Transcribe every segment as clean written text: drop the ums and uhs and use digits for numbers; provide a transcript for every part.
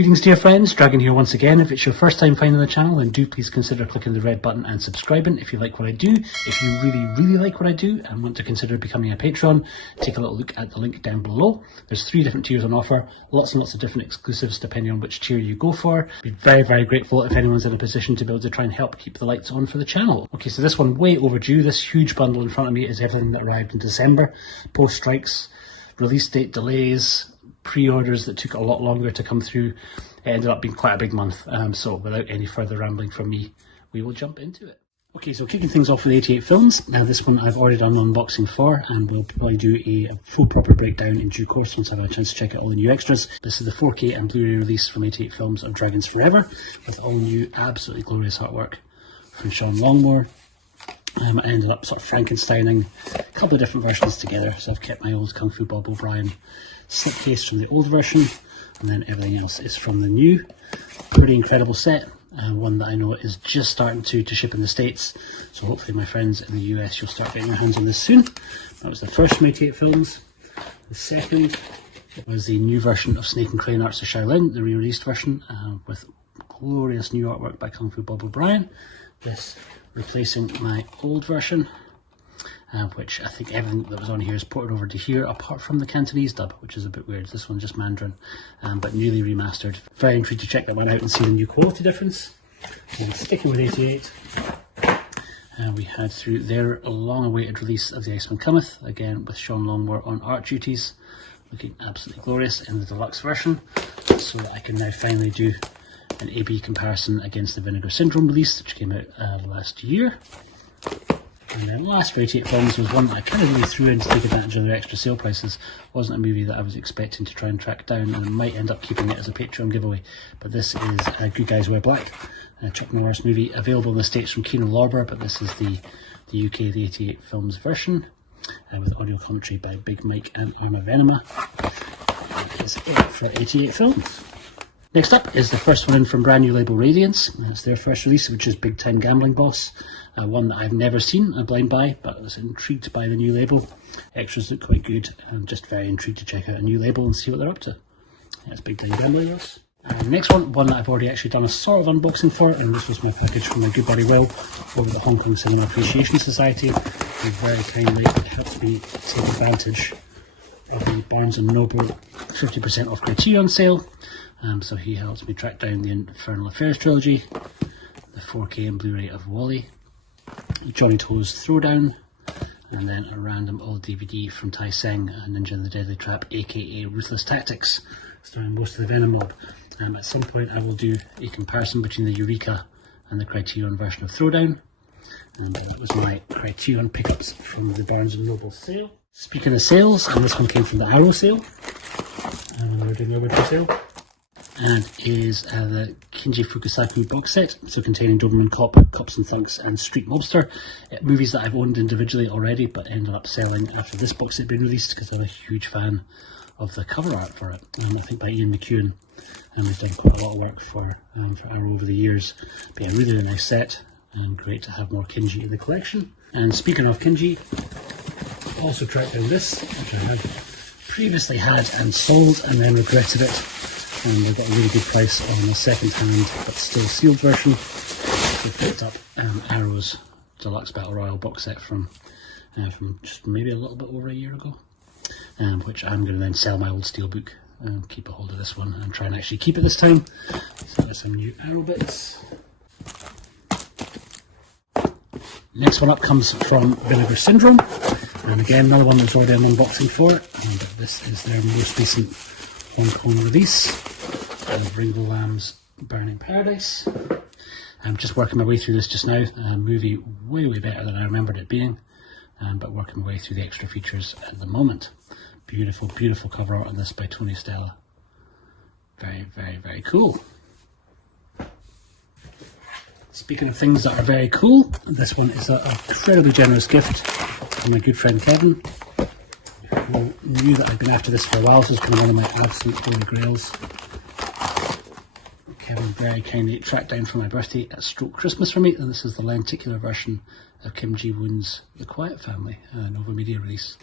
Greetings dear friends, Dragon here once again. If it's your first time finding the channel, then do please consider clicking the red button and subscribing if you like what I do. If you really like what I do and want to consider becoming a Patreon, take a little look at the link down below. There's 3 different tiers on offer, lots and lots of different exclusives depending on which tier you go for. I'd be very grateful if anyone's in a position to be able to try and help keep the lights on for the channel. Okay, so this one way overdue. This huge bundle in front of me is everything that arrived in December. Post strikes, release date delays, pre-orders that took a lot longer to come through. It ended up being quite a big month, so without any further rambling from me, we will jump into it. Okay, so kicking things off with 88 Films. Now this one I've already done an unboxing for, and we'll probably do a full proper breakdown in due course once I've had a chance to check out all the new extras. This is the 4K and Blu-ray release from 88 Films of Dragons Forever, with all new absolutely glorious artwork from Sean Longmore. I ended up sort of Frankensteining a couple of different versions together, so I've kept my old Kung Fu Bob O'Brien slipcase from the old version, and then everything else is from the new. Pretty incredible set, one that I know is just starting to ship in the States, so hopefully my friends in the US, you'll start getting your hands on this soon. That was the first from 88 Films. The second was the new version of Snake and Crane Arts of Shaolin, the re-released version, with glorious new artwork by Kung Fu Bob O'Brien. This replacing my old version, which I think everything that was on here is ported over to here, apart from the Cantonese dub, which is a bit weird. This one's just Mandarin, but newly remastered. Very intrigued to check that one out and see the new quality difference. And sticking with 88, we had through their long-awaited release of The Iceman Cometh, again with Sean Longmore on art duties, looking absolutely glorious in the deluxe version, so that I can now finally do an AB comparison against the Vinegar Syndrome release, which came out last year. And then last for 88 Films was one that I kind of really threw in to take advantage of their extra sale prices. Wasn't a movie that I was expecting to try and track down, and I might end up keeping it as a Patreon giveaway. But this is Good Guys Wear Black, Chuck Norris movie, available in the States from Kino Lorber, but this is the UK, the 88 Films version, with audio commentary by Big Mike and Irma Venema. That is it for 88 Films. Next up is the first one in from brand new label Radiance. It's their first release, which is Big Time Gambling Boss, one that I've never seen, a blind buy, but I was intrigued by the new label. Extras look quite good, and I'm just very intrigued to check out a new label and see what they're up to. That's Big Time Gambling Boss. Next one that I've already actually done a sort of unboxing for, and this was my package from my good buddy Will over the Hong Kong Cinema Appreciation Society, who very kindly helped me take advantage of the Barnes & Noble 50% off Criterion sale. So he helps me track down the Infernal Affairs trilogy, the 4K and Blu-ray of Wally, Johnny To's Throwdown, and then a random old DVD from Tai Seng, Ninja and the Deadly Trap, aka Ruthless Tactics, starring most of the Venom mob. At some point I will do a comparison between the Eureka and the Criterion version of Throwdown, and that was my Criterion pickups from the Barnes & Noble sale. Speaking of sales, and this one came from the Arrow sale, and we're doing the Overture sale, and is the Kenji Fukasaki box set, so containing Doberman Cop, Cops and Thunks, and Street Mobster, movies that I've owned individually already but ended up selling after this box set had been released because I'm a huge fan of the cover art for it. I think by Ian McEwan, and we've done quite a lot of work for Arrow over the years. But yeah, really nice set, and great to have more Kenji in the collection. And speaking of Kenji, I also tracked down this, which I had previously had and sold and then regretted it. And we got a really good price on the second-hand but still sealed version. We picked up Arrow's Deluxe Battle Royale box set from just maybe a little bit over a year ago, which I'm going to then sell my old steelbook and keep a hold of this one and try and actually keep it this time. So there's some new Arrow bits. Next one up comes from Vinegar Syndrome, and again another one that's already an unboxing for it, and this is their most recent Hong Kong release of Rainbow Lamb's Burning Paradise. I'm just working my way through this just now. A movie way better than I remembered it being, but working my way through the extra features at the moment. Beautiful cover art on this by Tony Stella. Very cool. Speaking of things that are very cool, this one is an incredibly generous gift from my good friend Kevin, who knew that I'd been after this for a while. This is kind of one of my absolute holy grails. Kevin very kindly tracked down for my birthday at Stroke Christmas for me, and this is the lenticular version of Kim Ji-woon's The Quiet Family, Nova Media release,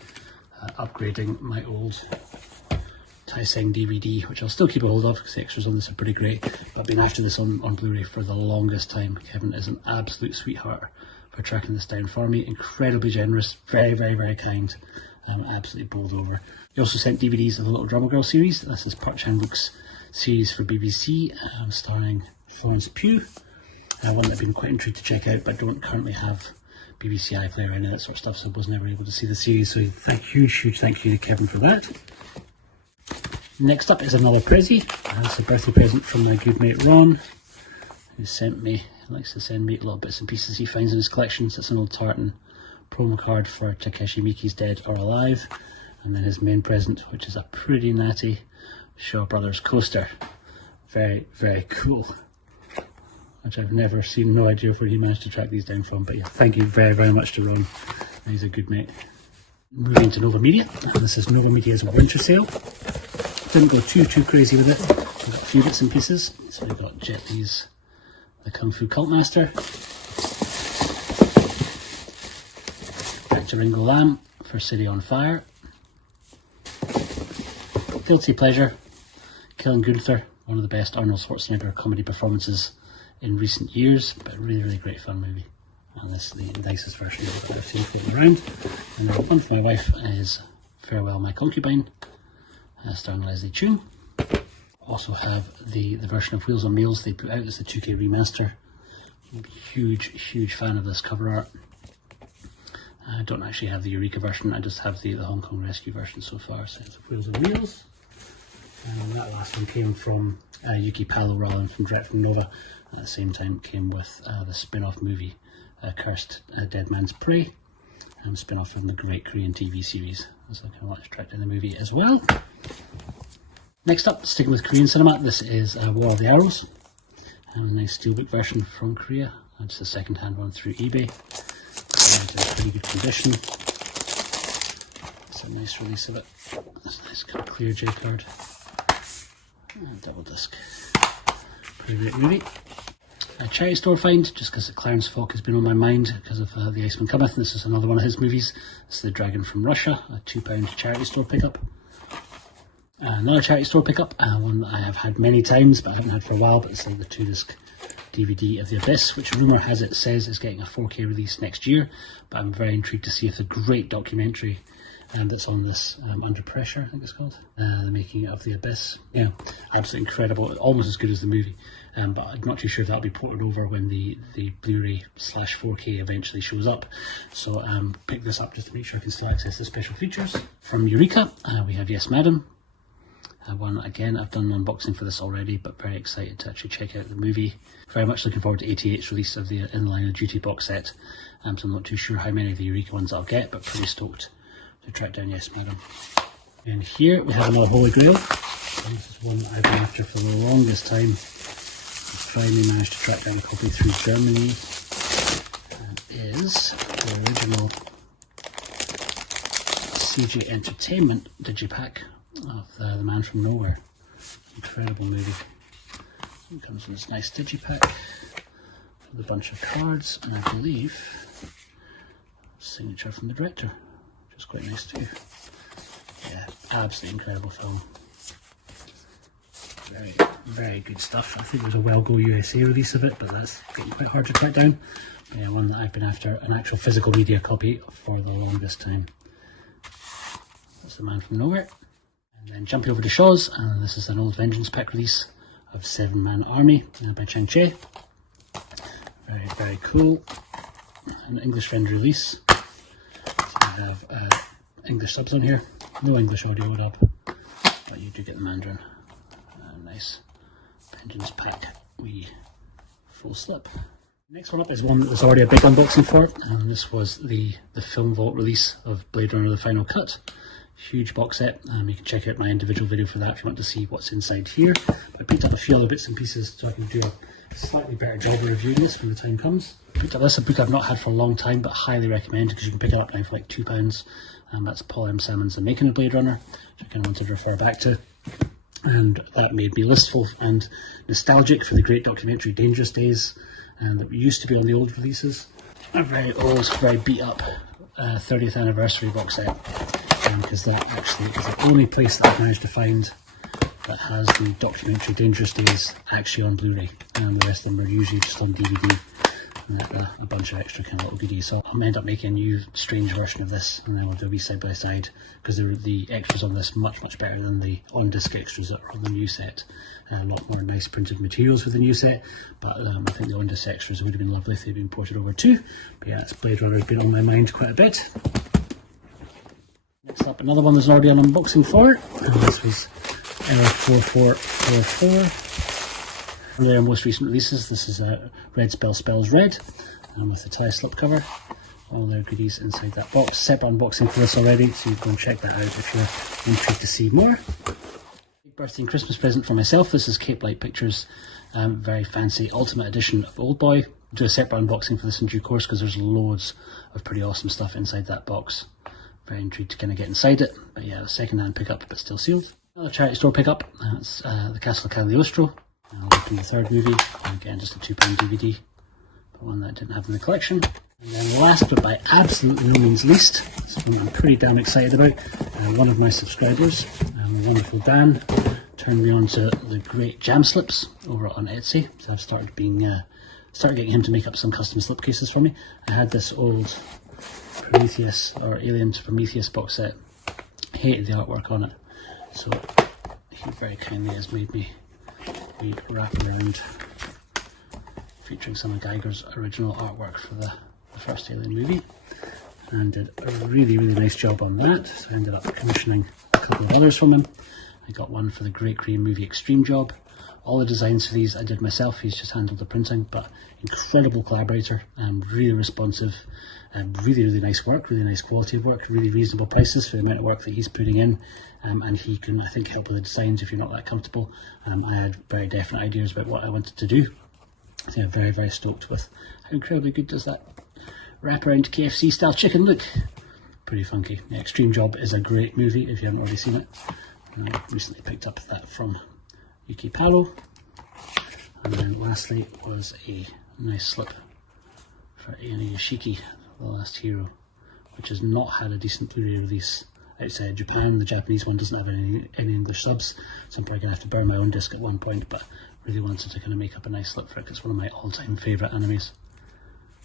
upgrading my old high-seng DVD, which I'll still keep a hold of because the extras on this are pretty great, but I've been after this on Blu-ray for the longest time. Kevin is an absolute sweetheart for tracking this down for me. Incredibly generous, very, very, very kind. Absolutely bowled over. He also sent DVDs of the Little Drummer Girl series. This is Park Chan-wook's series for BBC, starring Florence Pugh. One that I've been quite intrigued to check out, but don't currently have BBC iPlayer or any of that sort of stuff, so I was never able to see the series. So huge thank you to Kevin for that. Next up is another Prezi. It's a birthday present from my good mate Ron, who sent me, he likes to send me little bits and pieces he finds in his collections. It's an old tartan promo card for Takeshi Miike's Dead or Alive, and then his main present, which is a pretty natty Shaw Brothers coaster. Very, very cool, which I've never seen, no idea where he managed to track these down from, but yeah, thank you very, very much to Ron. He's a good mate. Moving to Nova Media, and this is Nova Media's winter sale. Didn't go too crazy with it. We've got a few bits and pieces. So we've got Jet Li's The Kung Fu Cult Master, Dr. Ringo Lam for City on Fire, Guilty Pleasure, Killing Gunther, one of the best Arnold Schwarzenegger comedy performances in recent years, but a really, really great fun movie. And this is the nicest version that I've seen floating around. And then one for my wife is Farewell My Concubine, starring Leslie Cheung. Also have the version of Wheels on Meals they put out as the 2K remaster. Huge fan of this cover art. I don't actually have the Eureka version, I just have the Hong Kong Rescue version so far. So it's Wheels on Meals. And that last one came from Yuki Palo Rollin from Direct from Nova. At the same time came with the spin-off movie Cursed Dead Man's Prey, and spin-off from the great Korean TV series. So I kind of want to track down the movie as well. Next up, sticking with Korean cinema, this is War of the Arrows. A nice steelbook version from Korea. Just a second-hand one through eBay. It's in pretty good condition. It's a nice release of it. It's a nice kind of clear J card. And double disc. Pretty great movie. A charity store find, just because Clarence Falk has been on my mind because of The Iceman Cometh. This is another one of his movies. It's The Dragon from Russia, a £2 charity store pickup. Another charity store pickup, one that I have had many times but I haven't had for a while, but it's like the 2-disc DVD of The Abyss, which rumour has it says is getting a 4K release next year, but I'm very intrigued to see if the great documentary that's on this, Under Pressure I think it's called, the making of The Abyss, yeah, absolutely incredible, almost as good as the movie, but I'm not too sure if that'll be ported over when the Blu-ray / 4K eventually shows up. So pick this up just to make sure I can still access the special features. From Eureka we have Yes Madam. One again, I've done an unboxing for this already, but very excited to actually check out the movie. Very much looking forward to 88's release of the In the Line of Duty box set. So I'm not too sure how many of the Eureka ones I'll get, but pretty stoked to track down Yes Madam. And here we have another Holy Grail. This is one that I've been after for the longest time. I finally managed to track down a copy through Germany. Is the original CJ Entertainment digipack of the Man from Nowhere. Incredible movie. It comes in this nice digipack with a bunch of cards, and I believe signature from the director, which is quite nice too. Yeah, absolutely incredible film. Very good stuff. I think there's a Well Go USA release of it, but that's getting quite hard to track down. But yeah, one that I've been after, an actual physical media copy for the longest time. That's the Man from Nowhere. And then jumping over to Shaw's, and this is an old Vengeance pack release of 7-Man Army by Chang Che. Very cool. An English friendly release. So I have English subs on here. No English audio dub, but you do get the Mandarin. Nice Vengeance pack, wee full slip. Next one up is one that was already a big unboxing for, and this was the Film Vault release of Blade Runner The Final Cut. Huge box set. You can check out my individual video for that if you want to see what's inside here. I picked up a few other bits and pieces so I can do a slightly better job of reviewing this when the time comes. I picked up this, a book I've not had for a long time but highly recommend because you can pick it up now for like £2. And that's Paul M. Salmon's The Making of Blade Runner, which I kind of wanted to refer back to. And that made me listful and nostalgic for the great documentary Dangerous Days, and that used to be on the old releases. A very old, very beat up 30th anniversary box set, because that actually is the only place that I've managed to find that has the documentary Dangerous Days actually on Blu-ray, and the rest of them are usually just on DVD. And a bunch of extra kind of little goodies. So I'll end up making a new strange version of this, and then we'll do a wee side by side, because the extras on this much better than the on-disc extras that are on the new set. A lot more nice printed materials with the new set, but I think the on-disc extras would have been lovely if they'd been ported over too. But yeah, Blade Runner has been on my mind quite a bit. Next up, another one there's already an unboxing for, and this was Error 4444. One of their most recent releases. This is a Red Spells Red, with the tie slipcover. All their goodies inside that box. Separate unboxing for this already, so you can check that out if you're intrigued to see more. Big birthday and Christmas present for myself. This is Cape Light Pictures, very fancy Ultimate Edition of Old Boy. I'll do a separate unboxing for this in due course, because there's loads of pretty awesome stuff inside that box. Very intrigued to kind of get inside it, but yeah, a second-hand pickup, but still sealed. Another charity store pickup. That's the Castle of Cagliostro. I'll open the third movie, and again just a £2 DVD, but one that I didn't have in the collection. And then last but by absolutely no means least, something I'm pretty damn excited about, one of my subscribers, the wonderful Dan, turned me on to the great jam slips over on Etsy. So I've started getting him to make up some custom slipcases for me. I had this old Prometheus, or Alien to Prometheus box set, hated the artwork on it, so he very kindly has made me we wrap around featuring some of Geiger's original artwork for the first Alien movie, and did a really nice job on that. So I ended up commissioning a couple of others from him. I got one for the Great Korean Movie Extreme job. All the designs for these I did myself, he's just handled the printing, but incredible collaborator, and really responsive, and really nice work, really nice quality of work, really reasonable prices for the amount of work that he's putting in, and he can, I think, help with the designs if you're not that comfortable. I had very definite ideas about what I wanted to do. So I'm very stoked with how incredibly good does that wraparound KFC style chicken look. Pretty funky. The Extreme Job is a great movie if you haven't already seen it. And I recently picked up that from Yuki Paro. And then lastly was a nice slip for Aina Yoshiki, The Last Hero, which has not had a decent Blu-ray release outside Japan. The Japanese one doesn't have any English subs, so I'm probably going to have to burn my own disc at one point, but really wanted to kind of make up a nice slip for it, because it's one of my all-time favourite animes.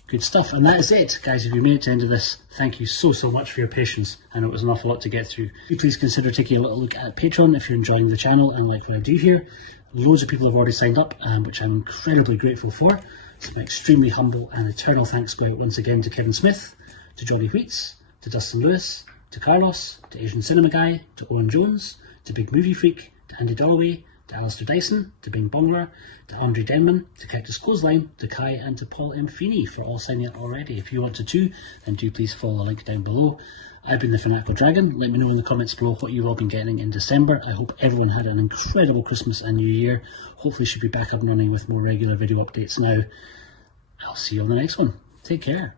Good stuff, and that is it, guys. If you made it to the end of this, thank you so much for your patience. I know it was an awful lot to get through. Please consider taking a little look at Patreon if you're enjoying the channel and like what I do here. Loads of people have already signed up, which I'm incredibly grateful for. So I'm extremely humble, and eternal thanks go out once again to Kevin Smith, to Johnny Wheats, to Dustin Lewis, to Carlos, to Asian Cinema Guy, to Owen Jones, to Big Movie Freak, to Andy Dalloway, to Alistair Dyson, to Bing Bongler, to Andre Denman, to Cactus Clothesline, to Kai, and to Paul M. Feeney for all signing up already. If you want to too, then do please follow the link down below. I've been the Fanatical Dragon. Let me know in the comments below what you've all been getting in December. I hope everyone had an incredible Christmas and New Year. Hopefully should be back up and running with more regular video updates now. I'll see you on the next one. Take care.